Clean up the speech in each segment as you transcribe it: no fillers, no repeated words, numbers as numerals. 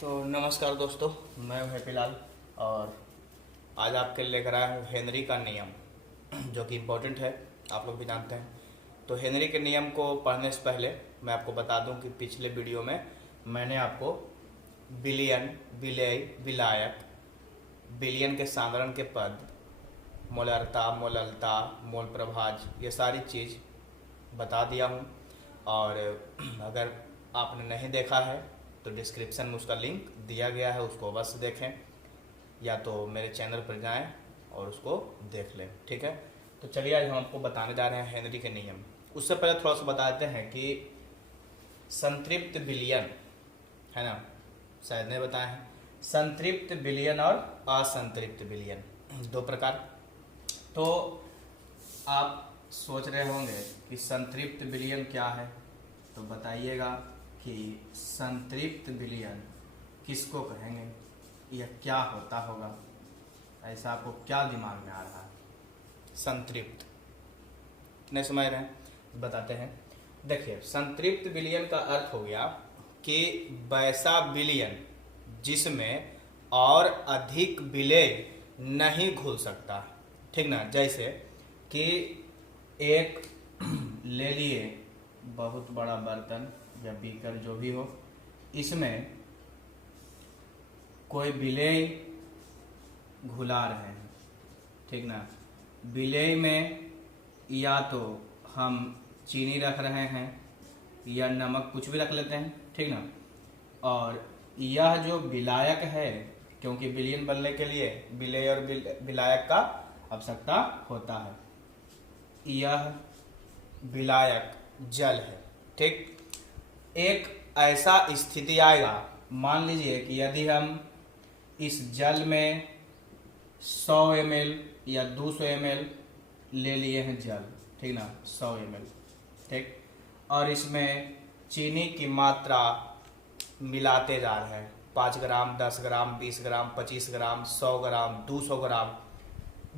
तो नमस्कार दोस्तों, मैं हूं हैप्पी लाल और आज आपके लिए लेकर आया हूँ हेनरी का नियम जो कि इम्पोर्टेंट है, आप लोग भी जानते हैं। तो हेनरी के नियम को पढ़ने से पहले मैं आपको बता दूं कि पिछले वीडियो में मैंने आपको बिलियन, विलेय, विलायक, बिलियन के साधारण के पद, मोलारता, मोललता, मोल प्रभाज, ये सारी चीज़ बता दिया हूँ। और अगर आपने नहीं देखा है तो डिस्क्रिप्शन में उसका लिंक दिया गया है, उसको अवश्य देखें, या तो मेरे चैनल पर जाएं और उसको देख लें। ठीक है, तो चलिए आज हम आपको बताने जा रहे हैं हेनरी के नियम। उससे पहले थोड़ा सा बताते हैं कि संतृप्त विलयन है ना, शायद नहीं बताए हैं। संतृप्त विलयन और असंतृप्त विलयन दो प्रकार। तो आप सोच रहे होंगे कि संतृप्त विलयन क्या है, तो बताइएगा कि संतृप्त विलयन किसको कहेंगे या क्या होता होगा, ऐसा आपको क्या दिमाग में आ रहा है? संतृप्त नहीं समझ रहे हैं, बताते हैं। देखिए, संतृप्त विलयन का अर्थ हो गया कि वैसा विलयन जिसमें और अधिक विलेय नहीं घुल सकता। ठीक ना, जैसे कि एक ले लिए बहुत बड़ा बर्तन या बीकर जो भी हो, इसमें कोई विलेय घुला रहे हैं। ठीक ना, विलेय में या तो हम चीनी रख रहे हैं या नमक, कुछ भी रख लेते हैं। ठीक ना, और यह जो विलायक है, क्योंकि विलयन बनने के लिए विलेय और विलायक का आवश्यकता होता है, यह विलायक जल है। ठीक, एक ऐसा स्थिति आएगा, मान लीजिए कि यदि हम इस जल में 100 ml या 200 ml ले लिए हैं जल, ठीक ना, 100 ml, ठीक, और इसमें चीनी की मात्रा मिलाते जा रहे हैं, 5 ग्राम, 10 ग्राम, 20 ग्राम, 25 ग्राम, 100 ग्राम, 200 ग्राम।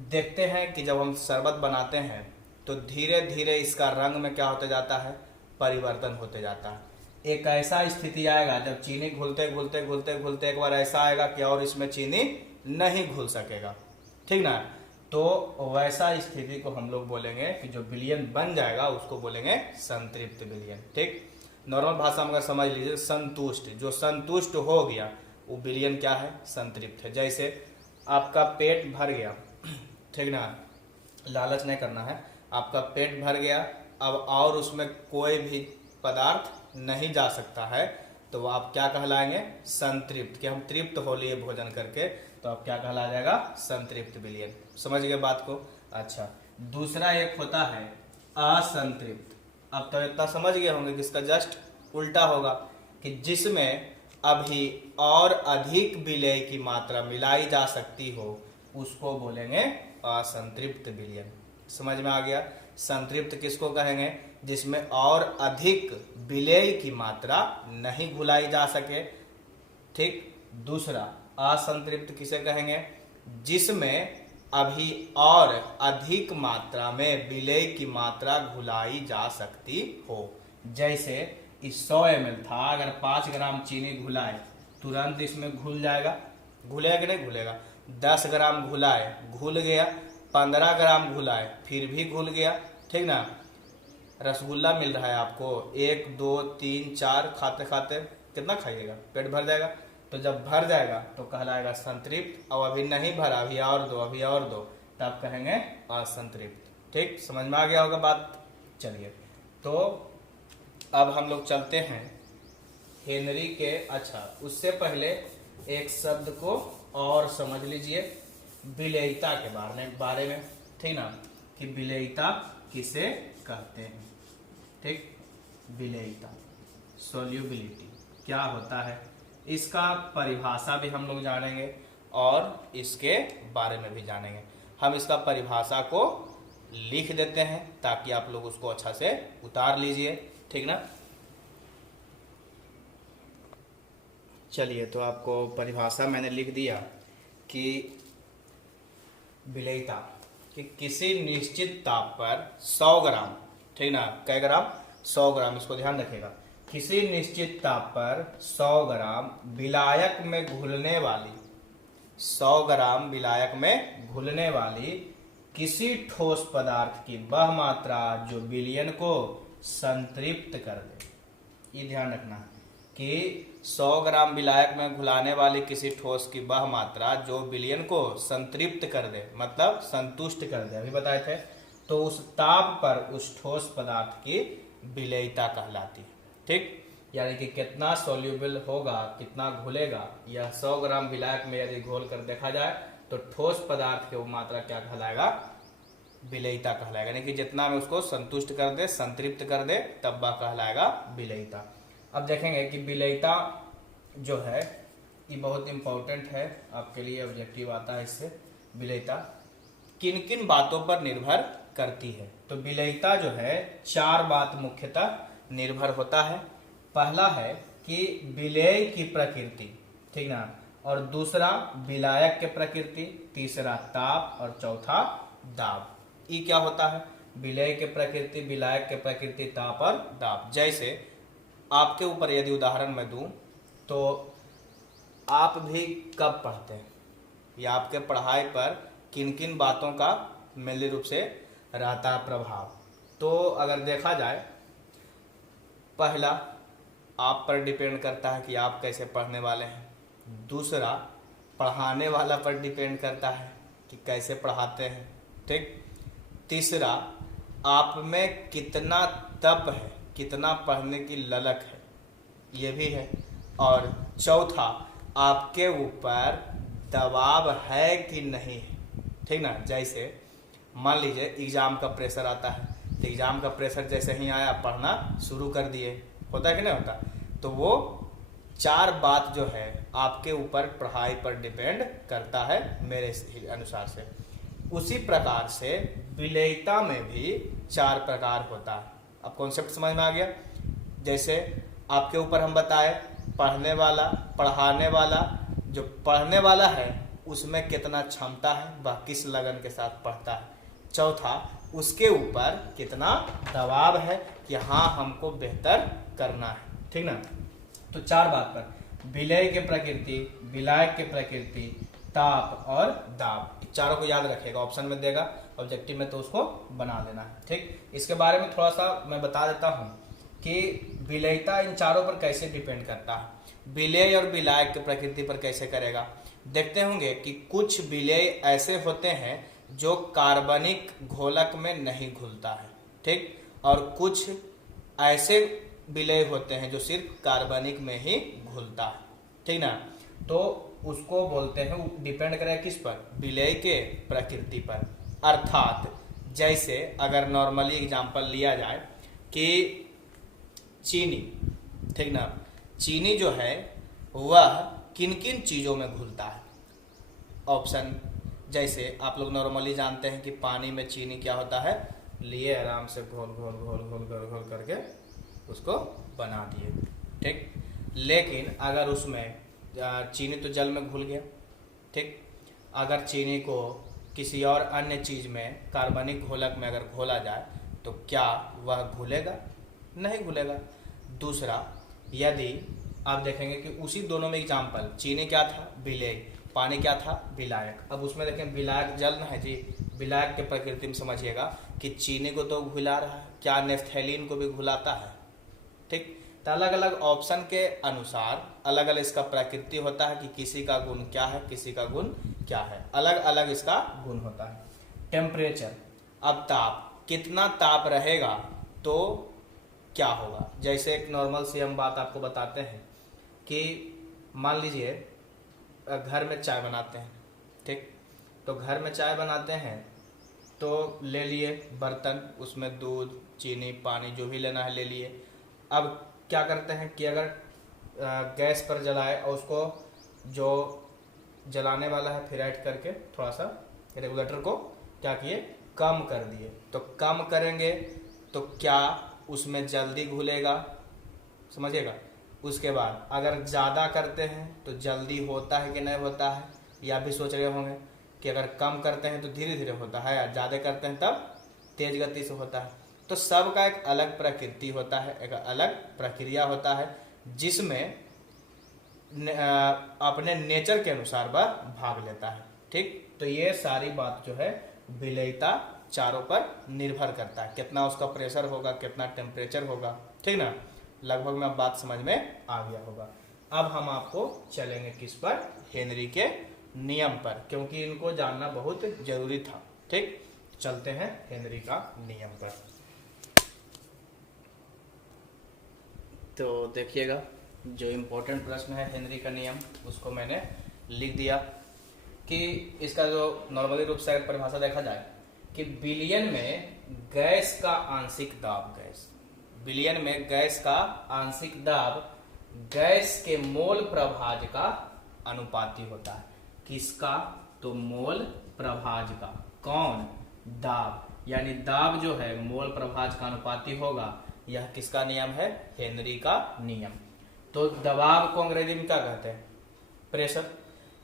देखते हैं कि जब हम शरबत बनाते हैं तो धीरे धीरे इसका रंग में क्या होते जाता है, परिवर्तन होते जाता है। एक ऐसा स्थिति आएगा जब चीनी घुलते घुलते घुलते घुलते एक बार ऐसा आएगा कि और इसमें चीनी नहीं घुल सकेगा। ठीक ना, तो वैसा स्थिति को हम लोग बोलेंगे कि जो विलयन बन जाएगा उसको बोलेंगे संतृप्त विलयन। ठीक, नॉर्मल भाषा में अगर समझ लीजिए, संतुष्ट, जो संतुष्ट हो गया वो विलयन क्या है, संतृप्त है। जैसे आपका पेट भर गया, ठीक ना, लालच नहीं करना है, आपका पेट भर गया, अब और उसमें कोई भी पदार्थ नहीं जा सकता है, तो आप क्या कहलाएंगे, संतृप्त। कि हम तृप्त हो लिए भोजन करके, तो आप क्या कहला जाएगा, संतृप्त विलयन। समझ गए बात को? अच्छा, दूसरा एक होता है असंतृप्त। अब तो इतना समझ गए होंगे कि इसका जस्ट उल्टा होगा, कि जिसमें अभी और अधिक विलेय की मात्रा मिलाई जा सकती हो, उसको बोलेंगे असंतृप्त विलयन। समझ में आ गया? संतृप्त किसको कहेंगे, जिसमें और अधिक विलेय की मात्रा नहीं घुलाई जा सके। ठीक, दूसरा असंतृप्त किसे कहेंगे, जिसमें अभी और अधिक मात्रा में विलेय की मात्रा घुलाई जा सकती हो। जैसे इस 100 ml था, अगर 5 ग्राम चीनी घुलाए तुरंत इसमें घुल जाएगा, घुलेगा कि नहीं घुलेगा? 10 ग्राम घुलाए, घुल गया, 15 ग्राम घुलाए, फिर भी घुल गया। ठीक ना, रसगुल्ला मिल रहा है आपको, 1 2 3 4 खाते खाते कितना खाइएगा, पेट भर जाएगा। तो जब भर जाएगा तो कहलाएगा संतृप्त, और अभी नहीं भरा, अभी और दो, अभी और दो, तब कहेंगे असंतृप्त। ठीक, समझ में आ गया होगा बात? चलिए, तो अब हम लोग चलते हैं हेनरी के। अच्छा, उससे पहले एक शब्द को और समझ लीजिए, विलेयता के बारे में। ठीक ना, कि विलेयता किसे कहते हैं। ठीक, विलेयता, सोल्यूबिलिटी क्या होता है, इसका परिभाषा भी हम लोग जानेंगे और इसके बारे में भी जानेंगे। हम इसका परिभाषा को लिख देते हैं ताकि आप लोग उसको अच्छा से उतार लीजिए। ठीक ना, चलिए, तो आपको परिभाषा मैंने लिख दिया कि विलेयता कि किसी निश्चित ताप पर 100 ग्राम, ठीक ना, कै ग्राम, 100 ग्राम, इसको ध्यान रखेगा, किसी निश्चित ताप पर 100 ग्राम विलायक में घुलने वाली 100 ग्राम विलायक में घुलने वाली किसी ठोस पदार्थ की वह मात्रा जो विलयन को संतृप्त कर दे। ये ध्यान रखना कि 100 ग्राम विलायक में घुलाने वाली किसी ठोस की वह मात्रा जो विलयन को संतृप्त कर दे, मतलब संतुष्ट कर दे, अभी बताए थे। तो उस ताप पर उस ठोस पदार्थ की विलेयता कहलाती है। ठीक, यानी कि कितना सोल्यूबल होगा, कितना घुलेगा, यह 100 ग्राम विलायक में यदि घोल कर देखा जाए तो ठोस पदार्थ की वो मात्रा क्या कहलाएगा? विलेयता कहलाएगा। यानी कि जितना में उसको संतुष्ट कर दे, संतृप्त कर दे, तब वह कहलाएगा विलेयता। अब देखेंगे कि विलेयता जो है ये बहुत इंपॉर्टेंट है आपके लिए, ऑब्जेक्टिव आता है इससे। विलेयता किन किन बातों पर निर्भर करती है? तो विलेयता जो है 4 बात मुख्यतः निर्भर होता है। पहला है कि विलेय की प्रकृति, ठीक ना, और दूसरा विलायक के प्रकृति, तीसरा ताप और चौथा दाब। ये क्या होता है? विलेय के प्रकृति, विलायक के प्रकृति, ताप और दाब। जैसे आपके ऊपर यदि उदाहरण मैं दूं तो आप भी कब पढ़ते हैं या आपके पढ़ाई पर किन किन बातों का मूल्य रूप से रहता है प्रभाव? तो अगर देखा जाए, पहला आप पर डिपेंड करता है कि आप कैसे पढ़ने वाले हैं। दूसरा पढ़ाने वाला पर डिपेंड करता है कि कैसे पढ़ाते हैं। ठीक। तीसरा आप में कितना तप है, कितना पढ़ने की ललक है, ये भी है। और चौथा आपके ऊपर दबाव है कि नहीं है। ठीक ना, जैसे मान लीजिए एग्जाम का प्रेशर आता है, तो एग्जाम का प्रेशर जैसे ही आया पढ़ना शुरू कर दिए, होता है कि नहीं होता? तो वो 4 बात जो है आपके ऊपर पढ़ाई पर डिपेंड करता है मेरे अनुसार से। उसी प्रकार से विलेयता में भी 4 प्रकार होता है। अब कॉन्सेप्ट समझ में आ गया? जैसे आपके ऊपर हम बताए पढ़ने वाला, पढ़ाने वाला। जो पढ़ने वाला है उसमें कितना क्षमता है, वह किस लगन के साथ पढ़ता है। चौथा, उसके ऊपर कितना दबाव है कि हाँ हमको बेहतर करना है। ठीक ना? तो 4 बात पर विलेय के प्रकृति, विलायक के प्रकृति, ताप और दाब, चारों को याद रखिएगा। ऑप्शन में देगा ऑब्जेक्टिव में, तो उसको बना देना है। ठीक। इसके बारे में थोड़ा सा मैं बता देता हूँ कि विलेयता इन चारों पर कैसे डिपेंड करता है। विलेय और विलायक की प्रकृति पर कैसे करेगा? देखते होंगे कि कुछ विलेय ऐसे होते हैं जो कार्बनिक घोलक में नहीं घुलता है। ठीक। और कुछ ऐसे विलेय होते हैं जो सिर्फ कार्बनिक में ही घुलता है। ठीक ना? तो उसको बोलते हैं, डिपेंड करे किस पर? विलेय के प्रकृति पर। अर्थात जैसे अगर नॉर्मली एग्जांपल लिया जाए कि चीनी, ठीक ना, चीनी जो है वह किन किन चीज़ों में घुलता है? ऑप्शन, जैसे आप लोग नॉर्मली जानते हैं कि पानी में चीनी क्या होता है, लिए आराम से घोल घोल घोल घोल घोल घोल करके उसको बना दिए। ठीक। लेकिन अगर उसमें चीनी तो जल में घुल गया। ठीक। अगर चीनी को किसी और अन्य चीज़ में, कार्बनिक घोलक में अगर घोला जाए तो क्या वह घुलेगा? नहीं घुलेगा। दूसरा, यदि आप देखेंगे कि उसी दोनों में एग्जाम्पल, चीनी क्या था? विलेय, पानी क्या था? विलायक। अब उसमें देखें विलायक जल है जी, विलायक के प्रकृति में समझिएगा कि चीनी को तो घुला रहा है, क्या नेफ्थैलीन को भी घुलाता है? ठीक। तो अलग अलग ऑप्शन के अनुसार अलग अलग इसका प्रकृति होता है कि किसी का गुण क्या है, किसी का गुण क्या है, अलग अलग इसका गुण होता है। टेम्परेचर, अब ताप, कितना ताप रहेगा तो क्या होगा? जैसे एक नॉर्मल सी हम बात आपको बताते हैं कि मान लीजिए घर में चाय बनाते हैं। ठीक। तो घर में चाय बनाते हैं तो ले लिए बर्तन, उसमें दूध, चीनी, पानी जो भी लेना है ले लिए। अब क्या करते हैं कि अगर गैस पर जलाए और उसको जो जलाने वाला है फिर ऐड करके थोड़ा सा रेगुलेटर को क्या किए, कम कर दिए। तो कम करेंगे तो क्या उसमें जल्दी घुलेगा? समझिएगा। उसके बाद अगर ज़्यादा करते हैं तो जल्दी होता है कि नहीं होता है? या भी सोच रहे होंगे कि अगर कम करते हैं तो धीरे धीरे होता है, या ज़्यादा करते हैं तब तेज गति से होता है। तो सब का एक अलग प्रकृति होता है, एक अलग प्रक्रिया होता है, जिसमें अपने नेचर के अनुसार वह भाग लेता है। ठीक, तो ये सारी बात जो है विलेयता चारों पर निर्भर करता है, कितना उसका प्रेशर होगा, कितना टेम्परेचर होगा। ठीक ना, लगभग में अब बात समझ में आ गया होगा। अब हम आपको चलेंगे किस पर, हेनरी के नियम पर, क्योंकि इनको जानना बहुत जरूरी था। ठीक, चलते हैं हेनरी का नियम पर। तो देखिएगा, जो इम्पोर्टेंट प्रश्न है हेनरी का नियम, उसको मैंने लिख दिया कि इसका जो नॉर्मली रूप से परिभाषा देखा जाए कि विलयन में गैस का आंशिक दाब, विलयन में गैस का आंशिक दाब गैस के मोल प्रभाज का अनुपाती होता है। किसका? तो मोल प्रभाज का। कौन? दाब, यानी दाब जो है मोल प्रभाज का अनुपाती होगा। यह किसका नियम है? हेनरी का नियम। तो दबाव को अंग्रेजी में क्या कहते हैं? प्रेशर।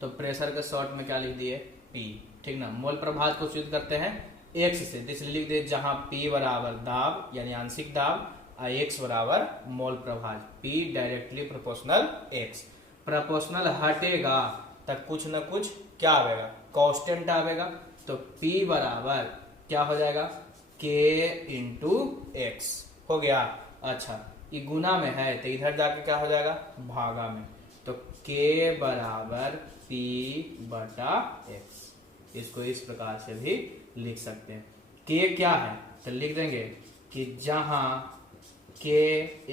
तो प्रेशर के शॉर्ट में क्या लिख दिए? पी। ठीक ना, मोल प्रभाज को सूचित करते हैं एक्स से, इसलिए लिख दिए जहां पी बराबर दाब यानी आंशिक दाब और एक्स बराबर मोल प्रभाज। P directly proportional X. Proportional हटेगा तब कुछ न कुछ क्या आवेगा? कांस्टेंट आवेगा। तो पी बराबर क्या हो जाएगा? के इंटू एक्स हो गया। अच्छा, ये गुना में है तो इधर जाके क्या हो जाएगा? भागा में। तो के बराबर पी बटा एक्स। इसको इस प्रकार से भी लिख सकते हैं। के क्या है? तो लिख देंगे कि जहां के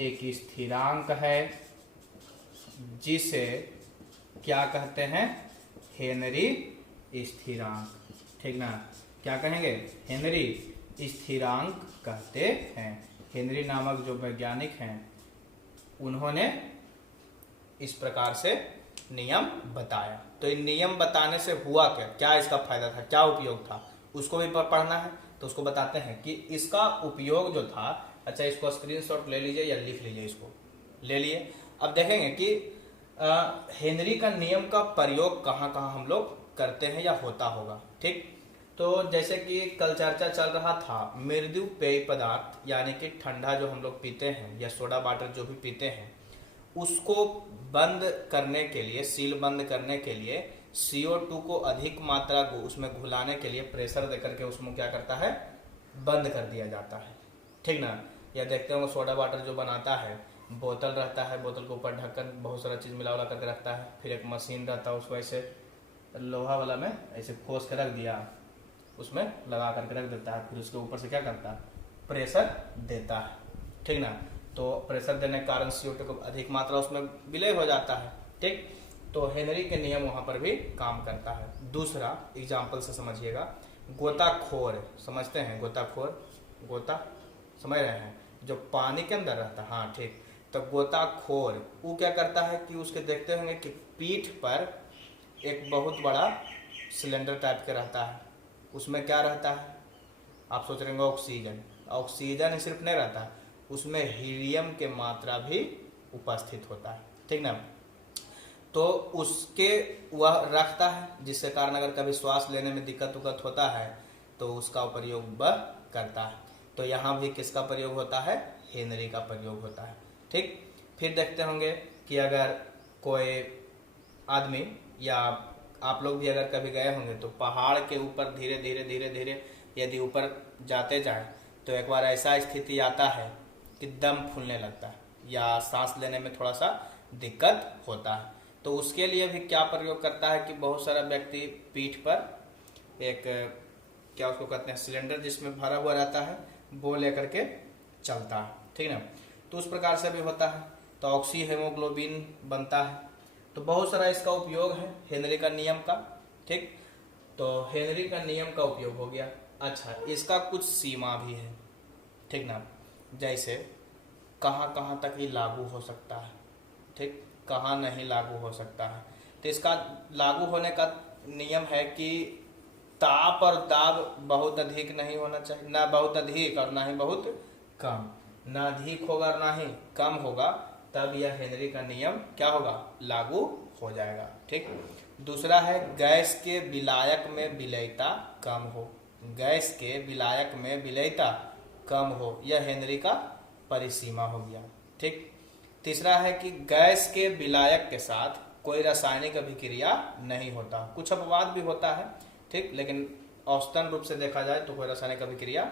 एक स्थिरांक है जिसे क्या कहते हैं? हेनरी स्थिरांक। ठीक ना, क्या कहेंगे? हेनरी स्थिरांक कहते हैं। हेनरी नामक जो वैज्ञानिक हैं उन्होंने इस प्रकार से नियम बताया। तो इन नियम बताने से हुआ क्या, क्या इसका फायदा था, क्या उपयोग था, उसको भी पढ़ना है। तो उसको बताते हैं कि इसका उपयोग जो था, अच्छा इसको स्क्रीनशॉट ले लीजिए या लिख लीजिए, इसको ले लिए। अब देखेंगे कि हेनरी का नियम का प्रयोग कहाँ कहाँ हम लोग करते हैं या होता होगा। ठीक, तो जैसे कि कल चर्चा चल रहा था, मृदु पेय पदार्थ यानी कि ठंडा जो हम लोग पीते हैं या सोडा वाटर जो भी पीते हैं, उसको बंद करने के लिए, सील बंद करने के लिए CO2 को अधिक मात्रा को उसमें घुलाने के लिए प्रेशर देकर के उसमें क्या करता है? बंद कर दिया जाता है। ठीक ना, या देखते हो सोडा वाटर जो बनाता है, बोतल रहता है, बोतल के ऊपर ढक्कन बहुत सारा चीज़ मिला करके रखता है, फिर एक मशीन रहता है, उसको ऐसे लोहा वाला में ऐसे खोस के रख दिया, उसमें लगा करके रख देता है, फिर उसके ऊपर से क्या करता है? प्रेशर देता है। ठीक ना, तो प्रेशर देने के कारण CO2 को अधिक मात्रा उसमें विलय हो जाता है। ठीक, तो हेनरी के नियम वहां पर भी काम करता है। दूसरा एग्जाम्पल से समझिएगा, गोताखोर समझते हैं? गोताखोर, गोता समझ रहे हैं, जो पानी के अंदर रहता है। हाँ ठीक, तो गोताखोर वो क्या करता है कि उसके देखते होंगे कि पीठ पर एक बहुत बड़ा सिलेंडर टाइप के रहता है, उसमें क्या रहता है? आप सोच रहे होंगे ऑक्सीजन। ऑक्सीजन सिर्फ नहीं रहता, उसमें हीलियम के मात्रा भी उपस्थित होता है। ठीक ना, तो उसके वह रखता है, जिसके कारण अगर कभी श्वास लेने में दिक्कत होता है तो उसका प्रयोग वह करता है। तो यहाँ भी किसका प्रयोग होता है? हेनरी का प्रयोग होता है। ठीक, फिर देखते होंगे कि अगर कोई आदमी या आप लोग भी अगर कभी गए होंगे तो पहाड़ के ऊपर धीरे धीरे धीरे धीरे यदि ऊपर जाते जाएं तो एक बार ऐसा स्थिति आता है कि दम फूलने लगता है या सांस लेने में थोड़ा सा दिक्कत होता है। तो उसके लिए भी क्या प्रयोग करता है कि बहुत सारा व्यक्ति पीठ पर एक क्या उसको कहते हैं सिलेंडर जिसमें भरा हुआ रहता है, वो लेकर के चलता है। ठीक ना, तो उस प्रकार से भी होता है। तो ऑक्सी हेमोग्लोबिन बनता है। तो बहुत सारा इसका उपयोग है हेनरी का नियम का। ठीक, तो हेनरी का नियम का उपयोग हो गया। अच्छा, इसका कुछ सीमा भी है। ठीक ना, जैसे कहाँ कहाँ तक ये लागू हो सकता है, ठीक, कहाँ नहीं लागू हो सकता है। तो इसका लागू होने का नियम है कि ताप और दाब बहुत अधिक नहीं होना चाहिए, ना बहुत अधिक और ना ही बहुत कम, ना अधिक होगा और ना ही कम होगा, तब यह हेनरी का नियम क्या होगा? लागू हो जाएगा। ठीक, दूसरा है गैस के विलायक में विलयता कम हो। गैस के विलायक में विलयता कम हो, यह हेनरी का परिसीमा हो गया। ठीक। तीसरा है कि गैस के विलायक के साथ कोई रासायनिक अभिक्रिया नहीं होता। कुछ अपवाद भी होता है, ठीक, लेकिन औसतन रूप से देखा जाए तो कोई रासायनिक अभिक्रिया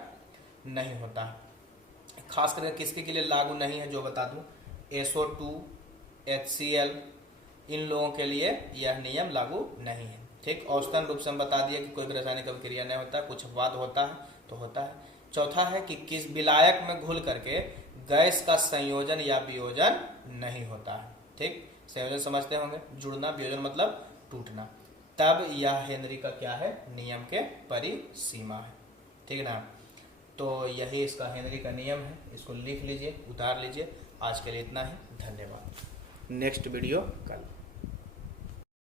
नहीं होता है। खास करके किसके लिए लागू नहीं है जो बता दूं, SO2, HCl, इन लोगों के लिए यह नियम लागू नहीं है। ठीक, औसतन रूप से हम बता दिए कि कोई भी रासायनिक अभिक्रिया नहीं होता, कुछ अपवाद होता है तो होता है। चौथा है कि किस विलायक में घुल करके गैस का संयोजन या वियोजन नहीं होता है। ठीक, संयोजन समझते होंगे, जुड़ना, वियोजन मतलब टूटना, तब यह हेनरी का क्या है, नियम के परिसीमा है। ठीक है ना। तो यही इसका हेनरी का नियम है, इसको लिख लीजिए, उतार लीजिए। आज के लिए इतना ही, धन्यवाद। नेक्स्ट वीडियो कल।